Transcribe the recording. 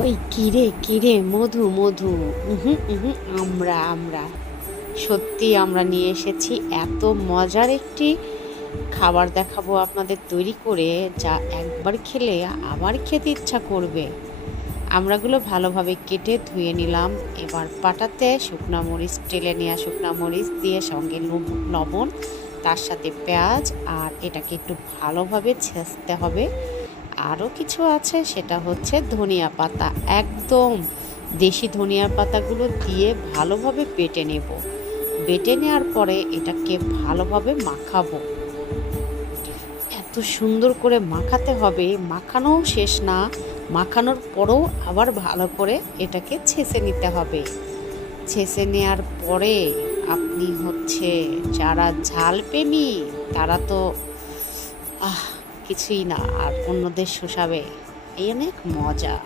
ওই কিরে কিরে মধু মধু, আমরা সত্যি আমরা নিয়ে এসেছি এত মজার একটি খাবার দেখাবো আপনাদের তৈরি করে, যা একবার খেলে আবার খেতে ইচ্ছা করবে। আমড়াগুলো ভালোভাবে কেটে ধুয়ে নিলাম। এবার পাটাতে শুকনো মরিচ, টেলে নেওয়া শুকনো মরিচ দিয়ে সঙ্গে লবণ, তার সাথে পেঁয়াজ, আর এটাকে একটু ভালোভাবে ছেঁচতে হবে। আরও কিছু আছে, সেটা হচ্ছে ধনিয়া পাতা, একদম দেশি ধনিয়ার পাতাগুলো দিয়ে ভালোভাবে বেটে নেব। বেটে নেওয়ার পরে এটাকে ভালোভাবে মাখাবো। এত সুন্দর করে মাখাতে হবে, মাখানোও শেষ না, মাখানোর পরেও আবার ভালো করে এটাকে ছেঁচে নিতে হবে। ছেঁচে নেওয়ার পরে আপনি হচ্ছে যারা ঝাল প্রেমী তারা তো কিছুই না, আর অন্যদের শোষাবে। এই অনেক মজা।